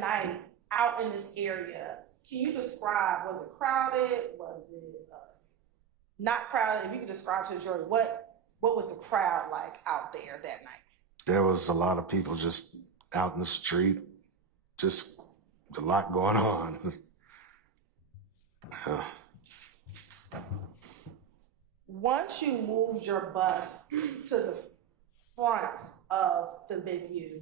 that night out in this area, can you describe, was it crowded? Was it not crowded? If you could describe to the jury, what was the crowd like out there that night? There was a lot of people just out in the street, just a lot going on. Yeah. Once you moved your bus to the front of the venue,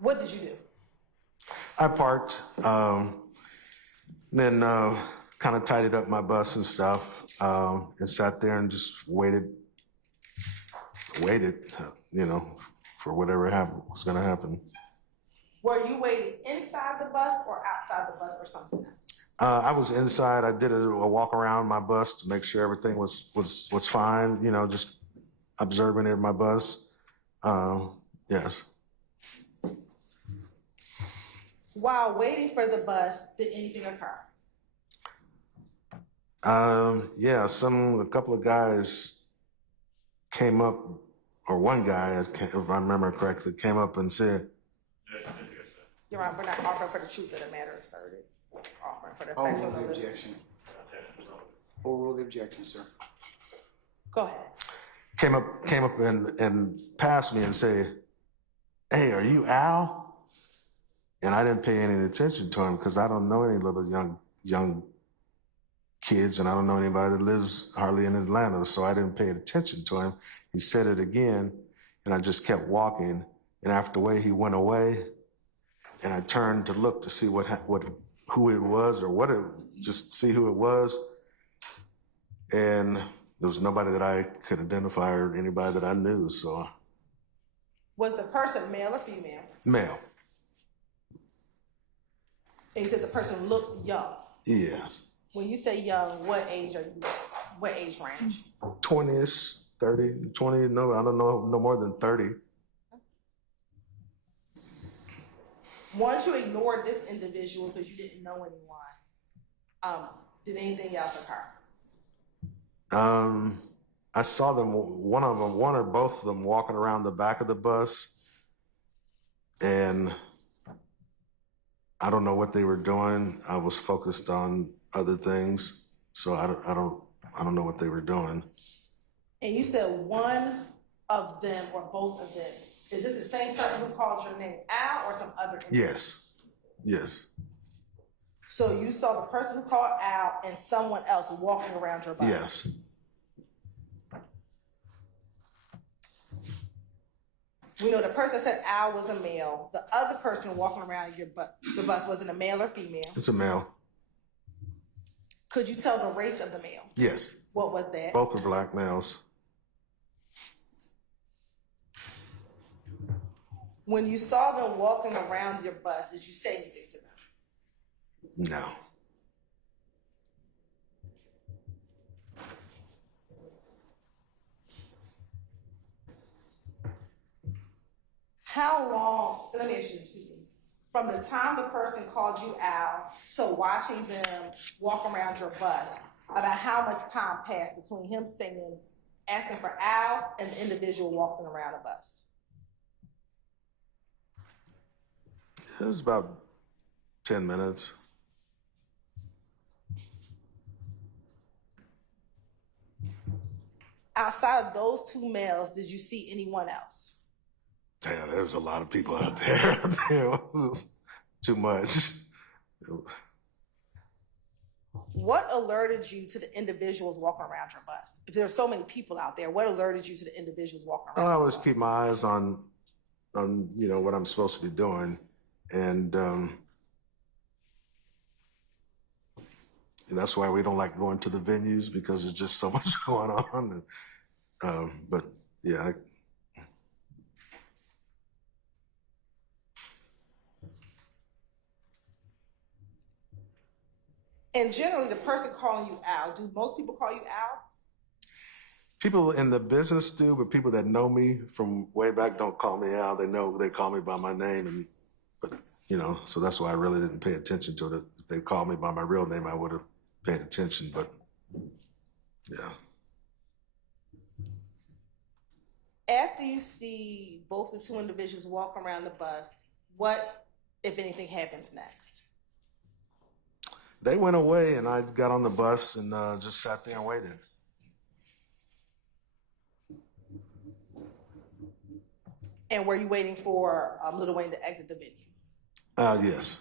what did you do? I parked, then kind of tidied up my bus and stuff, and sat there and just waited, for whatever was going to happen. Were you waiting inside the bus or outside the bus or something else? I was inside. I did a walk around my bus to make sure everything was fine. Just observing it in my bus. Yes. While waiting for the bus, did anything occur? Yeah. A couple of guys came up, or one guy, if I remember correctly, came up and said, Your Honor, we're not offering for the truth of the matter asserted. We're offering for the fact Overrule of the the objection. Overrule the objection, sir. Go ahead. Came up and passed me and said, "Hey, are you Al?" And I didn't pay any attention to him because I don't know any little young kids, and I don't know anybody that lives hardly in Atlanta, so I didn't pay attention to him. He said it again, and I just kept walking. And after he went away, and I turned to look to see who it was or just see who it was, and there was nobody that I could identify or anybody that I knew. So, Was the person male or female? Male. And you said the person looked young. Yes. When you say young, what age range? 20ish, 30, 20. No, I don't know, no more than 30. Once you ignored this individual because you didn't know anyone, did anything else occur? I saw them, one or both of them walking around the back of the bus, and I don't know what they were doing. I was focused on other things, so I don't know what they were doing. And you said one of them or both of them. Is this the same person who called your name Al or some other individual? Yes. So you saw the person who called Al and someone else walking around your bus? Yes. We know the person said Al was a male. The other person walking around the bus, was it a male or female? It's a male. Could you tell the race of the male? Yes. What was that? Both are black males. When you saw them walking around your bus, did you say anything to them? No. How long, let me ask you something. From the time the person called you Al to watching them walk around your bus, about how much time passed between him asking for Al and the individual walking around the bus? It was about 10 minutes. Outside of those two males, did you see anyone else? Yeah, there's a lot of people out there. It was too much. What alerted you to the individuals walking around your bus? If there are so many people out there, what alerted you to the individuals walking around? I always keep my eyes on what I'm supposed to be doing, and that's why we don't like going to the venues because there's just so much going on. But yeah. And generally, the person calling you Al, do most people call you Al? People in the business do, but people that know me from way back don't call me Al. They call me by my name, so that's why I really didn't pay attention to it. If they called me by my real name, I would have paid attention, but yeah. After you see both the two individuals walk around the bus, what, if anything, happens next? They went away, and I got on the bus and just sat there and waited. And were you waiting for Lil Wayne to exit the venue? Yes.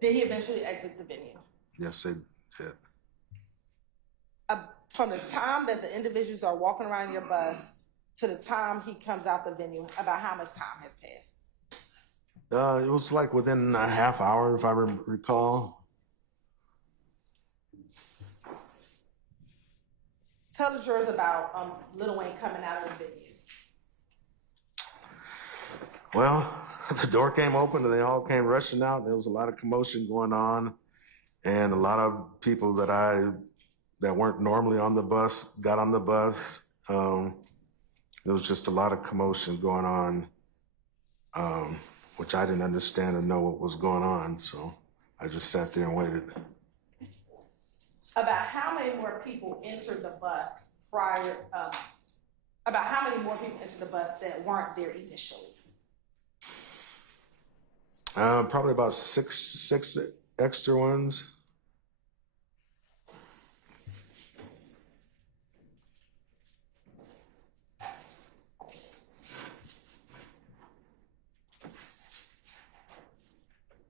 Did he eventually exit the venue? Yes, they did. From the time that the individuals are walking around your bus to the time he comes out the venue, about how much time has passed? It was like within a half hour, if I recall. Tell the jurors about Lil Wayne coming out of the venue. Well, the door came open and they all came rushing out. There was a lot of commotion going on, and a lot of people that weren't normally on the bus got on the bus. There was just a lot of commotion going on, which I didn't understand or know what was going on, so I just sat there and waited. About how many more people entered the bus about how many more people entered the bus that weren't there initially? Probably about six extra ones.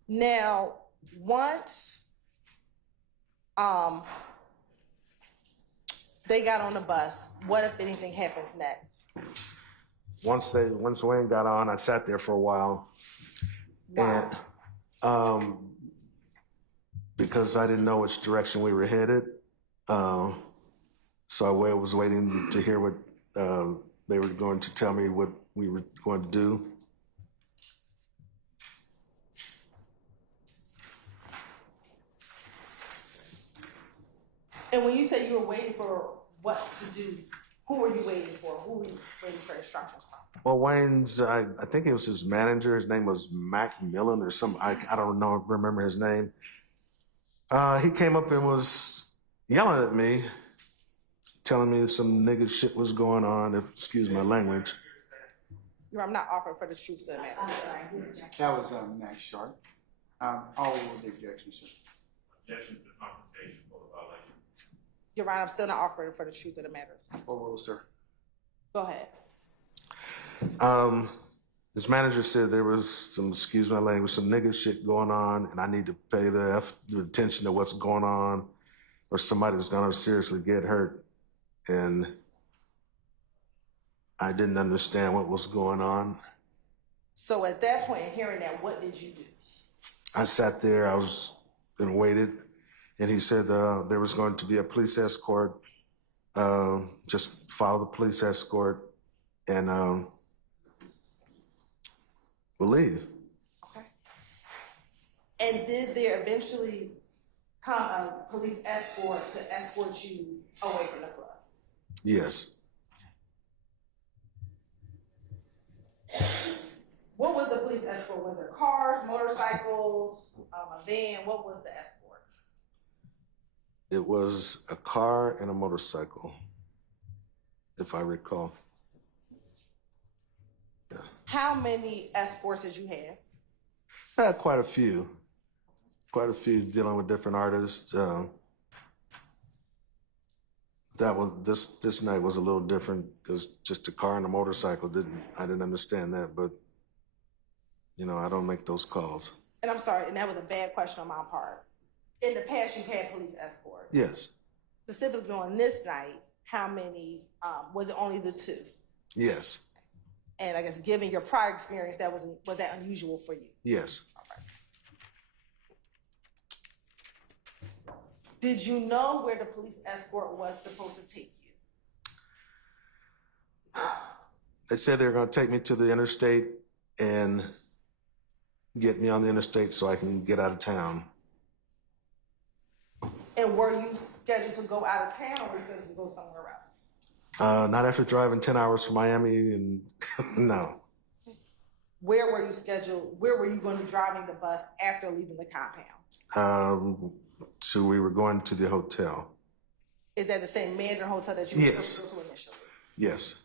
Now, once they got on the bus, what, if anything, happens next? Once Wayne got on, I sat there for a while. Wow. And because I didn't know which direction we were headed, so I was waiting to hear what they were going to tell me what we were going to do. And when you say you were waiting for what to do, who were you waiting for? Who were you waiting for instructions from? Well, Wayne's, I think it was his manager. His name was Mac Millen or something. I don't know, remember his name. He came up and was yelling at me, telling me some nigga shit was going on, excuse my language. I'm not offering for the truth of the matter. I'm sorry. That was Max Sharp. I'll rule the objection, sir. Objection to the confrontation for the violation. You're right, I'm still not offering for the truth of the matters. Overruled, sir. Go ahead. His manager said there was some, excuse my language, some nigga shit going on, and I need to pay the attention to what's going on, or somebody's gonna seriously get hurt. And I didn't understand what was going on. So at that point, hearing that, what did you do? I sat there, and waited, and he said there was going to be a police escort. Just follow the police escort, and we'll leave. Okay. And did there eventually come a police escort to escort you away from the club? Yes. What was the police escort? Was there cars, motorcycles, a van? What was the escort? It was a car and a motorcycle, if I recall. Yeah. How many escorts did you have? I had quite a few dealing with different artists. This night was a little different because just a car and a motorcycle I didn't understand that, but you know, I don't make those calls. And I'm sorry, and that was a bad question on my part. In the past, you've had police escorts. Yes. Specifically on this night, how many, was it only the two? Yes. And I guess given your prior experience, was that unusual for you? Yes. All right. Did you know where the police escort was supposed to take you? They said they were going to take me to the interstate and get me on the interstate so I can get out of town. And were you scheduled to go out of town, or were you scheduled to go somewhere else? Not after driving 10 hours from Miami, and no. Where were you scheduled? Where were you going to be driving the bus after leaving the compound? So we were going to the hotel. Is that the same Mandarin hotel that you were Yes. supposed to go to initially? Yes.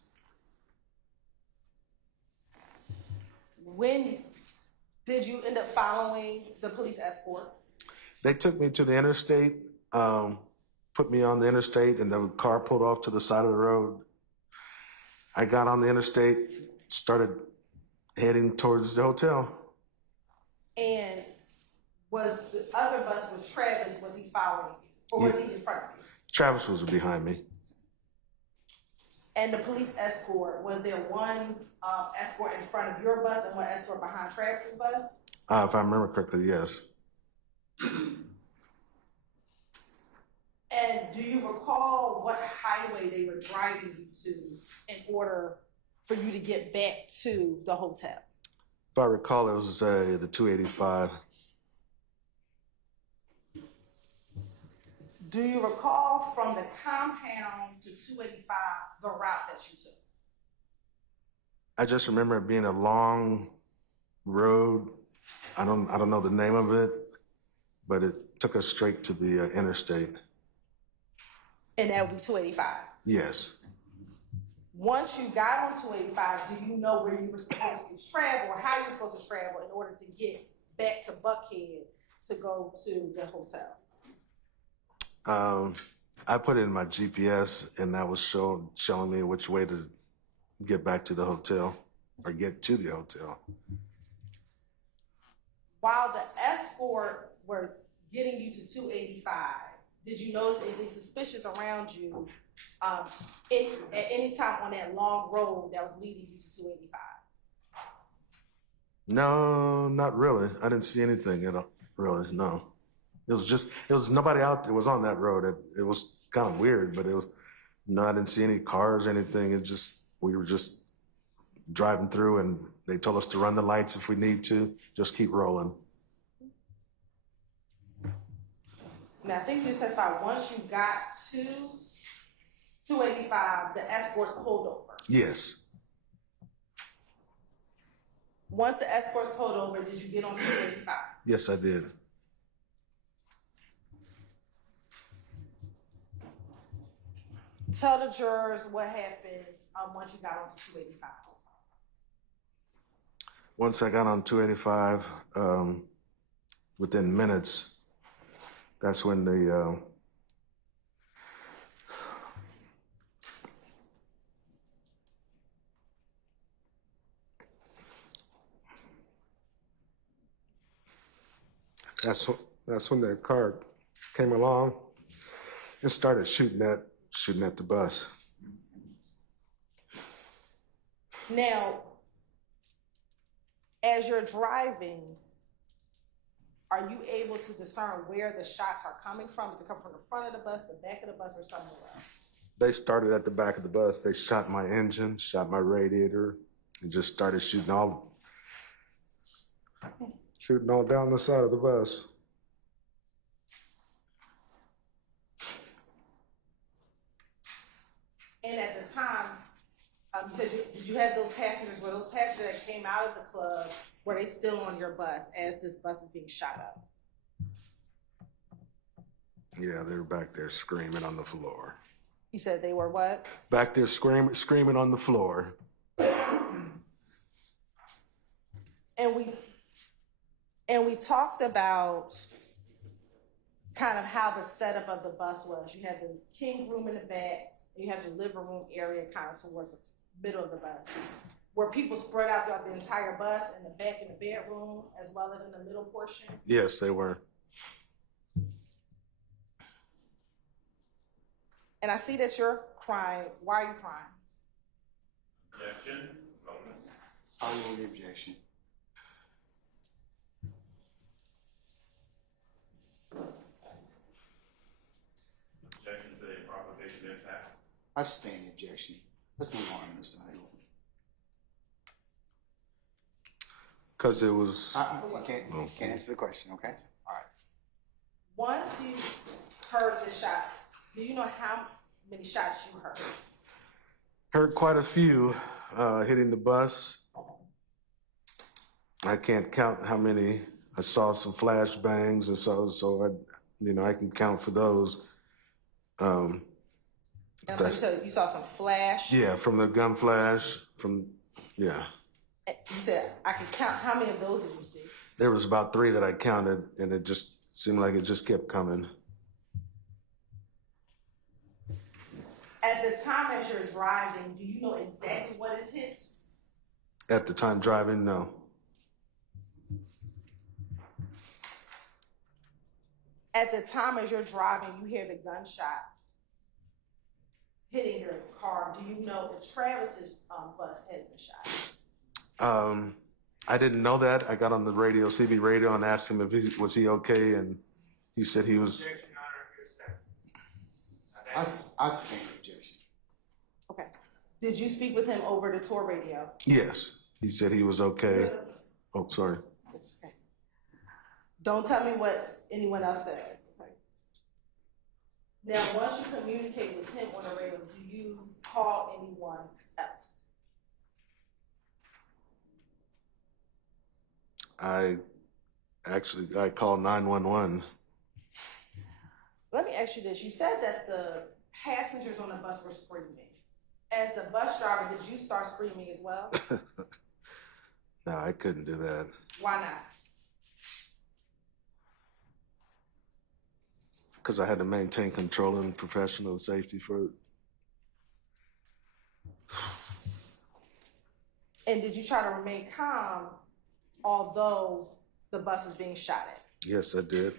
when did you end up following the police escort? They took me to the interstate, put me on the interstate, and the car pulled off to the side of the road. I got on the interstate, started heading towards the hotel. And was the other bus with Travis, was he following you? Or was he in front of you? Travis was behind me. And the police escort, was there one escort in front of your bus and one escort behind Travis's bus? If I remember correctly, yes. And do you recall what highway they were driving you to in order for you to get back to the hotel? If I recall, it was the 285. Do you recall from the compound to 285 the route that you took? I just remember it being a long road. I don't know the name of it, but it took us straight to the interstate. And that would be 285. Yes. Once you got on 285, do you know where you were supposed to travel or how you were supposed to travel in order to get back to Buckhead to go to the hotel? I put it in my GPS, and that was showing me which way to get back to the hotel or get to the hotel. While the escort were getting you to 285, did you notice anything suspicious around you at any time on that long road that was leading you to 285? No, not really. I didn't see anything at all, really, no. It was nobody out there was on that road. It was kind of weird, but I didn't see any cars or anything. We were just driving through, and they told us to run the lights if we need to, just keep rolling. Now, I think you testified once you got to 285, the escorts pulled over. Yes. Once the escorts pulled over, did you get on 285? Yes, I did. Tell the jurors what happened once you got onto 285. Once I got on 285, within minutes, that's when that's when the car came along and started shooting at the bus. Now, as you're driving, are you able to discern where the shots are coming from? Does it come from the front of the bus, the back of the bus, or somewhere else? They started at the back of the bus. They shot my engine, shot my radiator, and just started shooting all down the side of the bus. And at the time, you said, did you have those passengers, were those passengers that came out of the club, were they still on your bus as this bus is being shot up? Yeah, they were back there screaming on the floor. You said they were what? Back there screaming on the floor. And we talked about kind of how the setup of the bus was. You had the king room in the back, and you have the living room area kind of towards the middle of the bus. Were people spread out throughout the entire bus in the back in the bedroom as well as in the middle portion? Yes, they were. And I see that you're crying. Why are you crying? Objection. I will the objection. Objection to the propagation of impact. I sustain the objection. Let's move on, Mr. Idle. Because it was. You can't answer the question, okay? All right. Once you heard the shot, do you know how many shots you heard? Heard quite a few hitting the bus. I can't count how many. I saw some flash bangs, and so I can count for those. And so you saw some flash. Yeah, from the gun flash, yeah. You said I could count. How many of those did you see? There was about 3 that I counted, and it just seemed like it just kept coming. At the time as you're driving, do you know exactly what is hit? At the time driving, no. At the time as you're driving, you hear the gunshots hitting your car. Do you know if Travis's bus has been shot? I didn't know that. I got on the radio, CB radio, and asked him if he was okay, and he said he was. I stand objection. Okay. Did you speak with him over the tour radio? Yes, he said he was okay. Oh, sorry. It's okay. Don't tell me what anyone else says. Okay. Now, once you communicate with him on the radio, do you call anyone else? I called 911. Let me ask you this. You said that the passengers on the bus were screaming. As the bus driver, did you start screaming as well? No, I couldn't do that. Why not? Because I had to maintain control and professional safety for. And did you try to remain calm although the bus was being shot at? Yes, I did.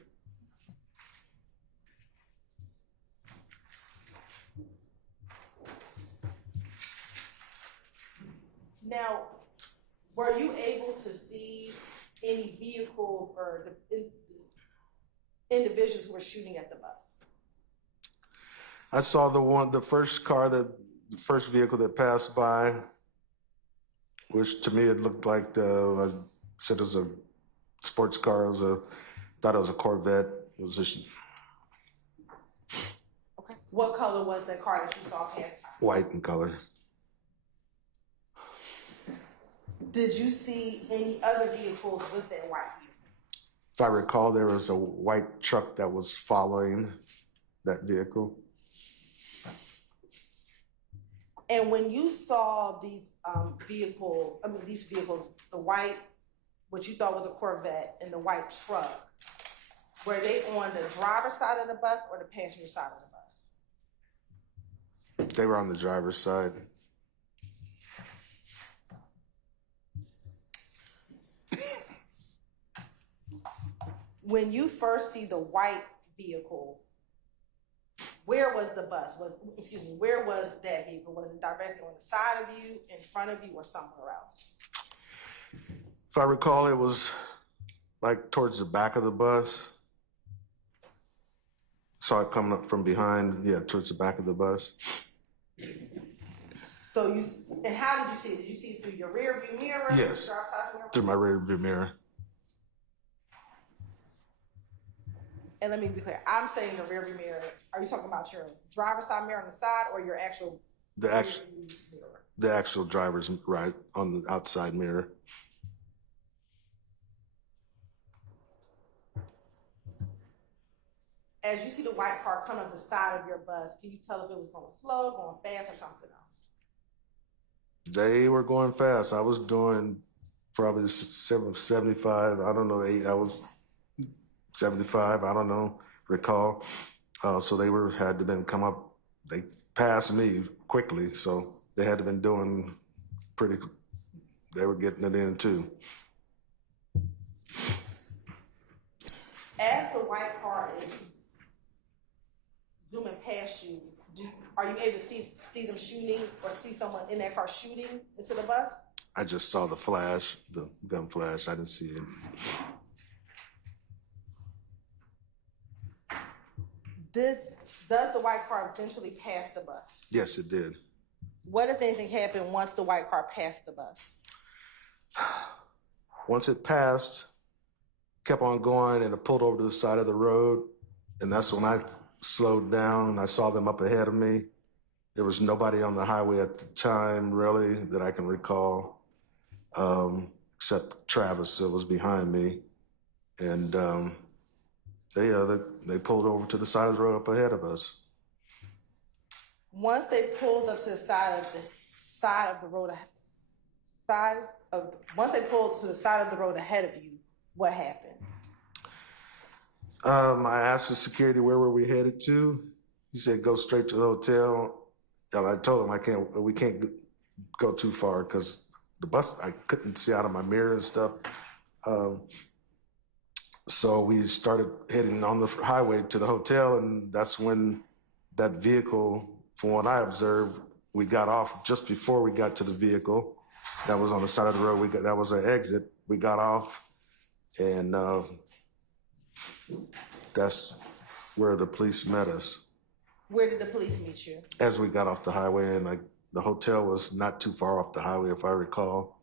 Now, were you able to see any vehicles or individuals who were shooting at the bus? I saw the first first vehicle that passed by, which to me it looked like I said it was a sports car. Thought it was a Corvette. It was just Okay. What color was that car that you saw pass by? white in color. Did you see any other vehicles with that white vehicle? If I recall, there was a white truck that was following that vehicle. And when you saw these vehicles, the white, what you thought was a Corvette, and the white truck, were they on the driver's side of the bus or the passenger side of the bus? They were on the driver's side. When you first see the white vehicle, where was the bus? Where was that vehicle? Was it directly on the side of you, in front of you, or somewhere else? If I recall, it was like towards the back of the bus. Saw it coming up from behind, towards the back of the bus. And how did you see it? Did you see it through your rear view mirror? Yes, Your driver's side mirror? through my rear view mirror. And let me be clear. I'm saying the rear view mirror. Are you talking about your driver's side mirror on the side or your actual rear view mirror? The actual driver's right on the outside mirror. As you see the white car come up the side of your bus, can you tell if it was going slow, going fast, or something else? They were going fast. I was doing probably 75. I don't know, 8. I was 75. I don't know. Recall. So they had to then come up. They passed me quickly, so they had to been doing pretty. They were getting it in too. As the white car is zooming past you, are you able to see them shooting or see someone in that car shooting into the bus? I just saw the flash, the gun flash. I didn't see it. Does the white car eventually pass the bus? Yes, it did. What, if anything, happened once the white car passed the bus? Once it passed, kept on going, and it pulled over to the side of the road, and that's when I slowed down and I saw them up ahead of me. There was nobody on the highway at the time, really, that I can recall, except Travis that was behind me, and they pulled over to the side of the road up ahead of us. Once they pulled up to the side of the road, once they pulled to the side of the road ahead of you, what happened? I asked the security where were we headed to. He said go straight to the hotel. And I told him we can't go too far because the bus, I couldn't see out of my mirror and stuff. So we started heading on the highway to the hotel, and that's when that vehicle, from what I observed, we got off just before we got to the vehicle. That was on the side of the road. That was our exit. We got off, and that's where the police met us. Where did the police meet you? As we got off the highway, and the hotel was not too far off the highway, if I recall.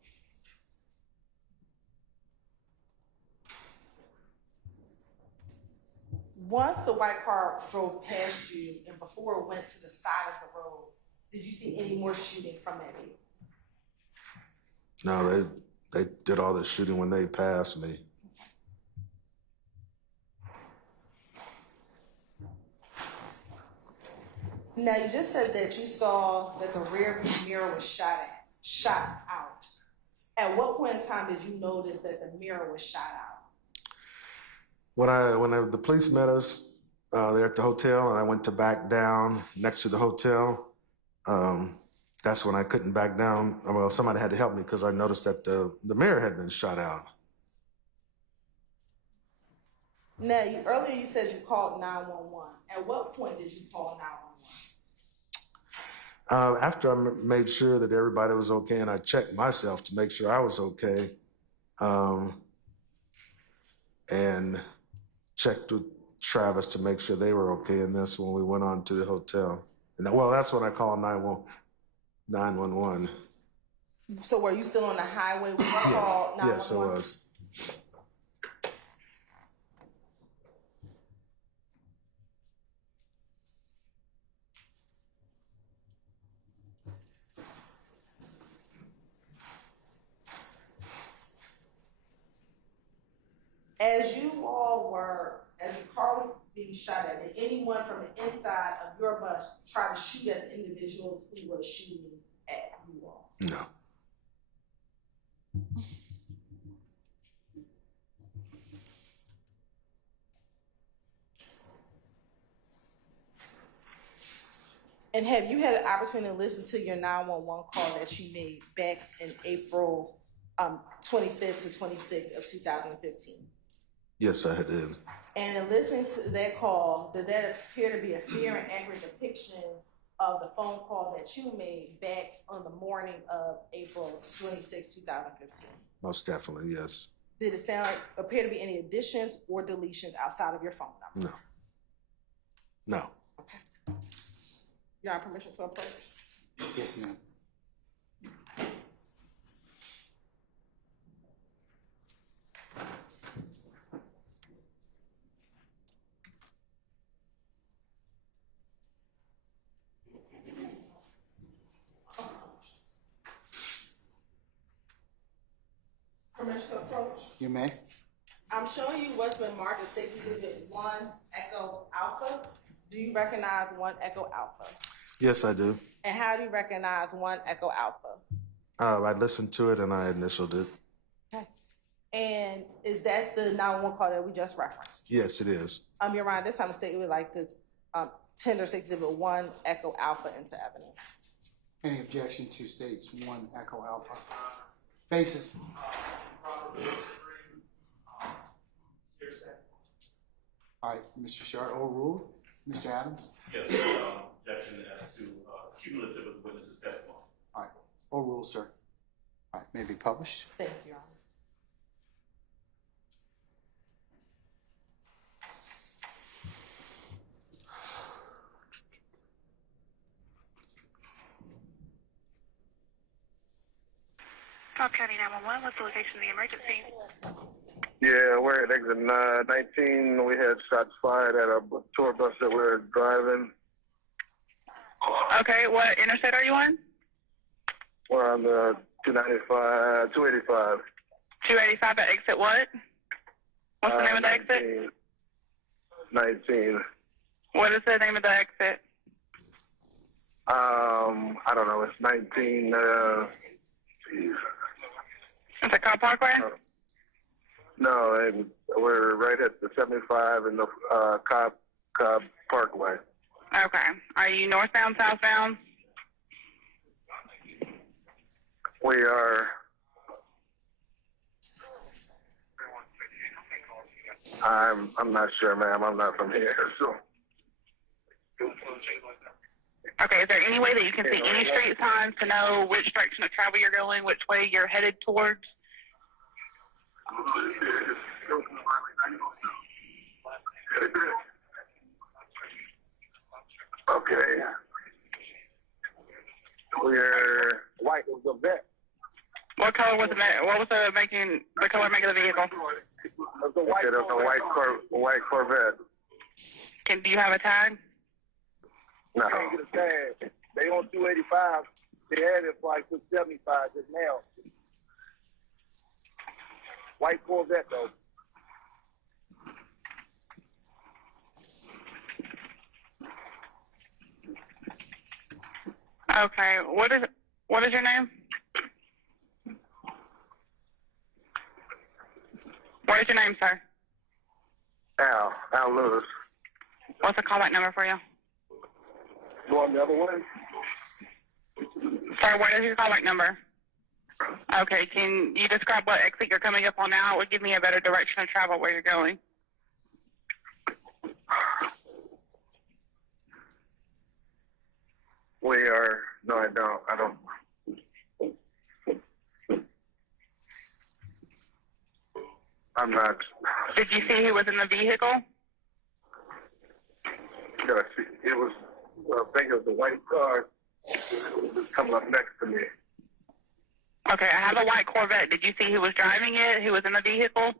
Once the white car drove past you and before it went to the side of the road, did you see any more shooting from that vehicle? No, they did all the shooting when they passed me. Now, you just said that you saw that the rear view mirror was shot out. At what point in time did you notice that the mirror was shot out? When the police met us there at the hotel, and I went to back down next to the hotel, that's when I couldn't back down. Well, somebody had to help me because I noticed that the mirror had been shot out. Now, earlier you said you called 911. At what point did you call 911? After I made sure that everybody was okay, and I checked myself to make sure I was okay, and checked with Travis to make sure they were okay, and that's when we went on to the hotel. And that's when I called 911. So were you still on the highway when you called 911? Yes, I was. As the car was being shot at, did anyone from the inside of your bus try to shoot at the individuals who were shooting at you all? No. And have you had an opportunity to listen to your 911 call that you made back in April 25th to 26th of 2015? Yes, I did. And in listening to that call, does that appear to be a fair and accurate depiction of the phone call that you made back on the morning of April 26, 2015? Most definitely, yes. Did it appear to be any additions or deletions outside of your phone number? No. No. Okay. You have permission to approach? Yes, ma'am. Permission to approach? You may. I'm showing you what's been marked as Safety Exhibit 1 Echo Alpha. Do you recognize 1 Echo Alpha? Yes, I do. And how do you recognize 1 Echo Alpha? I listened to it and I initialed it. Okay. And is that the 911 call that we just referenced? Yes, it is. Your Honor, this time the state would like to tender Safety Exhibit 1 Echo Alpha into evidence. Any objection to states 1 Echo Alpha? Faces. All right, Mr. Short, overruled. Mr. Adams? Yes, objection as to cumulative of the witness's testimony. All right, overruled, sir. All right, may be published. Thank you, Your Honor. Cobb County 911, what's the location of the emergency? Yeah, we're at exit 19. We had shots fired at a tour bus that we were driving. Okay, what interstate are you on? We're on the 285. 285 at exit what? What's the name of the exit? 19. What is the name of the exit? I don't know. It's 19. Geez. Is it Cobb Parkway? No, and we're right at the 75 in the Cobb Parkway. Okay. Are you northbound, southbound? We are. I'm not sure, ma'am. I'm not from here, so. Okay, is there any way that you can see any street signs to know which direction of travel you're going, which way you're headed towards? Okay. We're white was the vet. What color was the color making the vehicle? It's a white Corvette. Do you have a tag? No. Can't get a tag. They on 285. They had it for like 275 just now. White Corvette though. Okay. What is your name? What is your name, sir? Al Lewis. What's the callback number for you? You want the other one? Sir, what is your callback number? Okay, can you describe what exit you're coming up on now? It would give me a better direction of travel where you're going. We are. No, I don't. I don't. I'm not. Did you see who was in the vehicle? Yeah, it was. Well, I think it was a white car. It was coming up next to me. Okay, I have a white Corvette. Did you see who was driving it? Who was in the vehicle?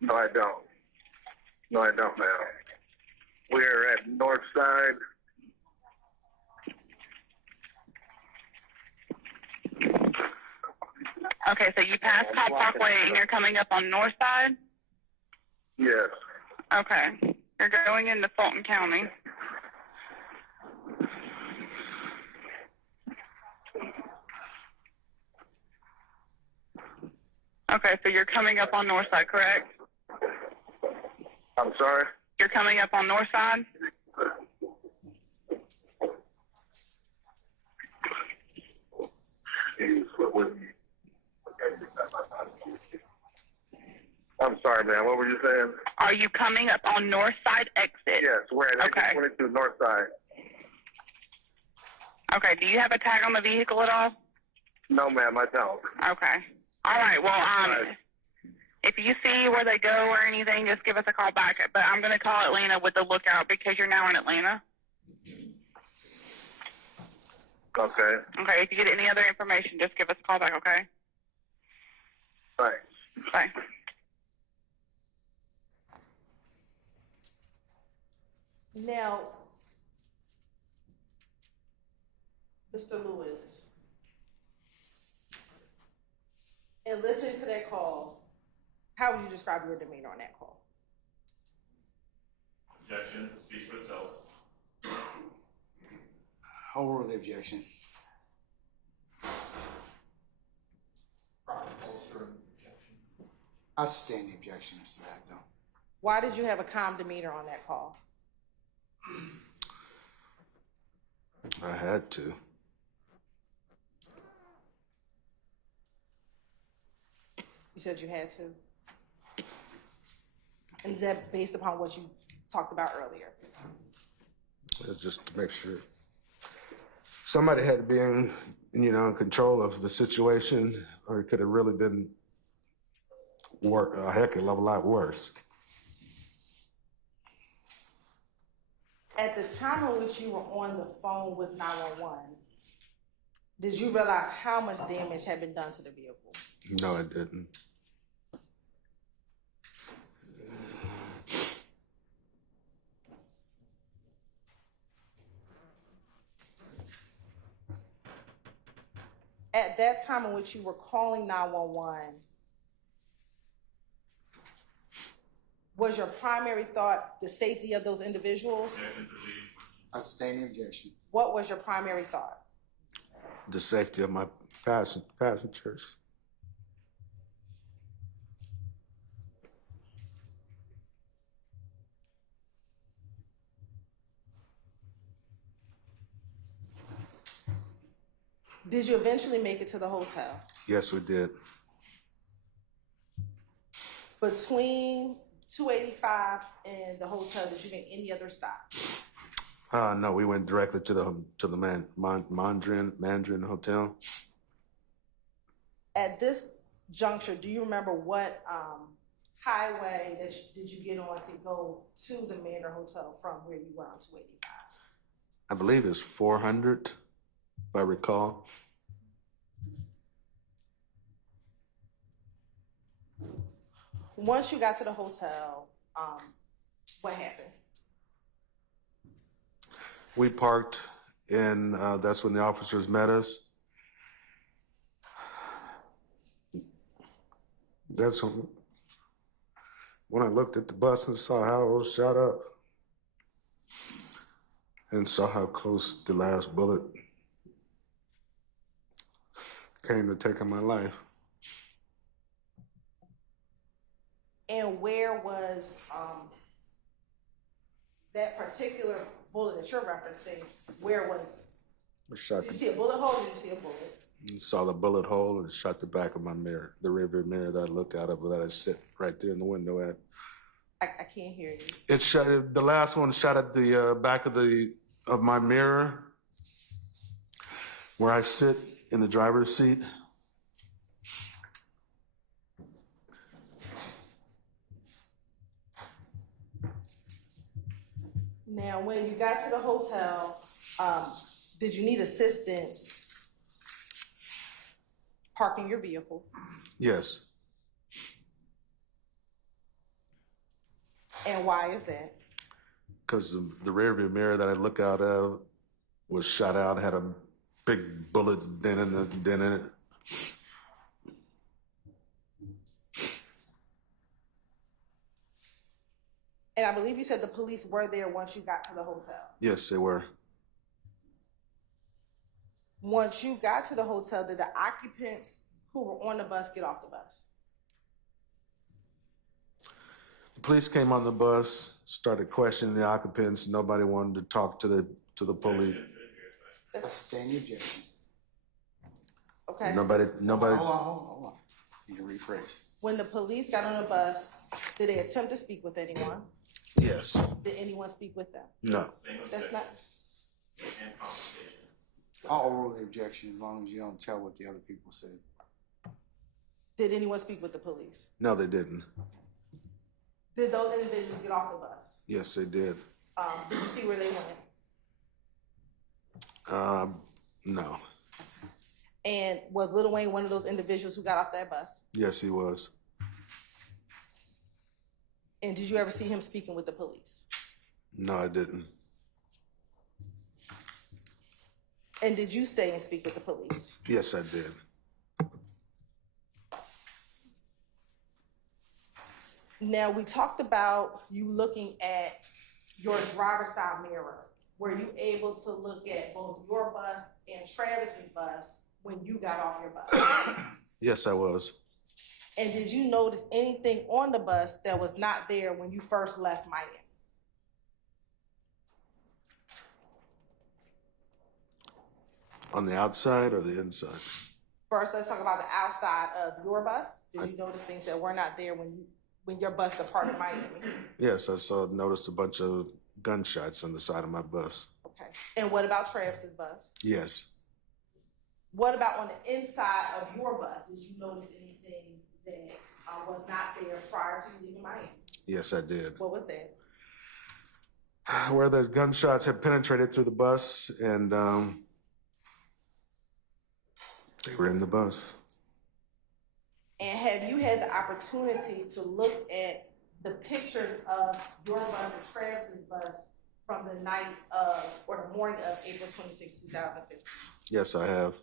No, I don't. No, I don't, ma'am. We're at North Side. Okay, so you passed Cobb Parkway and you're coming up on North Side? Yes. Okay. You're going into Fulton County. Okay, so you're coming up on North Side, correct? I'm sorry? You're coming up on North Side? I'm sorry, man. What were you saying? Are you coming up on North Side exit? Yes, we're at Okay. 22 North Side. Okay, do you have a tag on the vehicle at all? No, ma'am, I don't. Okay. All right, well, if you see where they go or anything, just give us a call back. But I'm going to call Atlanta with the lookout because you're now in Atlanta. Okay. Okay, if you get any other information, just give us a call back, okay? Thanks. Bye. Now, Mr. Lewis, in listening to that call, how would you describe your demeanor on that call? Objection speaks for itself. I'll rule the objection. I sustain the objection as to that, though. Why did you have a calm demeanor on that call? I had to. You said you had to. And is that based upon what you talked about earlier? It's just to make sure somebody had to be in control of the situation, or it could have really been a heck of a lot worse. At the time in which you were on the phone with 911, did you realize how much damage had been done to the vehicle? No, I didn't. At that time in which you were calling 911, was your primary thought the safety of those individuals? Objection to the leading question. I sustain the objection. What was your primary thought? The safety of my passengers. Did you eventually make it to the hotel? Yes, we did. Between 285 and the hotel, did you make any other stop? No, we went directly to the Mandarin Hotel. At this juncture, do you remember what highway did you get on to go to the Mandarin Hotel from where you were on 285? I believe it's 400, if I recall. Once you got to the hotel, what happened? We parked, and that's when the officers met us. That's when I looked at the bus and saw how it was shot up, and saw how close the last bullet came to taking my life. And where was that particular bullet that you're referencing? Where was it? Shot Did you see a bullet hole or did you see a bullet? saw the bullet hole and shot the back of my mirror, the rearview mirror that I looked out of, that I sit right there in the window at. I can't hear you. It shot. The last one shot at the back of my mirror, where I sit in the driver's seat. Now, when you got to the hotel, did you need assistance parking your vehicle? Yes, And why is that? because the rearview mirror that I look out of was shot out, had a big bullet dent in it. And I believe you said the police were there once you got to the hotel. Yes, they were. Once you got to the hotel, did the occupants who were on the bus get off the bus? The police came on the bus, started questioning the occupants. Nobody wanted to talk to the police. Sustain the objection. Okay. Nobody. Hold on. You can rephrase. When the police got on the bus, did they attempt to speak with anyone? Yes. Did anyone speak with them? No. That's not. And conversation. I'll overrule the objection as long as you don't tell what the other people said. Did anyone speak with the police? No, they didn't. Did those individuals get off the bus? Yes, they did. Did you see where they went? No. And was Lil Wayne one of those individuals who got off that bus? Yes, he was. And did you ever see him speaking with the police? No, I didn't. And did you stay and speak with the police? Yes, I did. Now, we talked about you looking at your driver's side mirror. Were you able to look at both your bus and Travis's bus when you got off your bus? Yes, I was. And did you notice anything on the bus that was not there when you first left Miami? On the outside or the inside? First, let's talk about the outside of your bus. Did you notice things that were not there when your bus departed Miami? Yes, noticed a bunch of gunshots on the side of my bus. Okay. And what about Travis's bus? Yes. What about on the inside of your bus? Did you notice anything that was not there prior to you leaving Miami? Yes, I did. What was that? Where the gunshots had penetrated through the bus, and they were in the bus. And have you had the opportunity to look at the pictures of your bus and Travis's bus from the night of, or the morning of April 26, 2015? Yes, I have.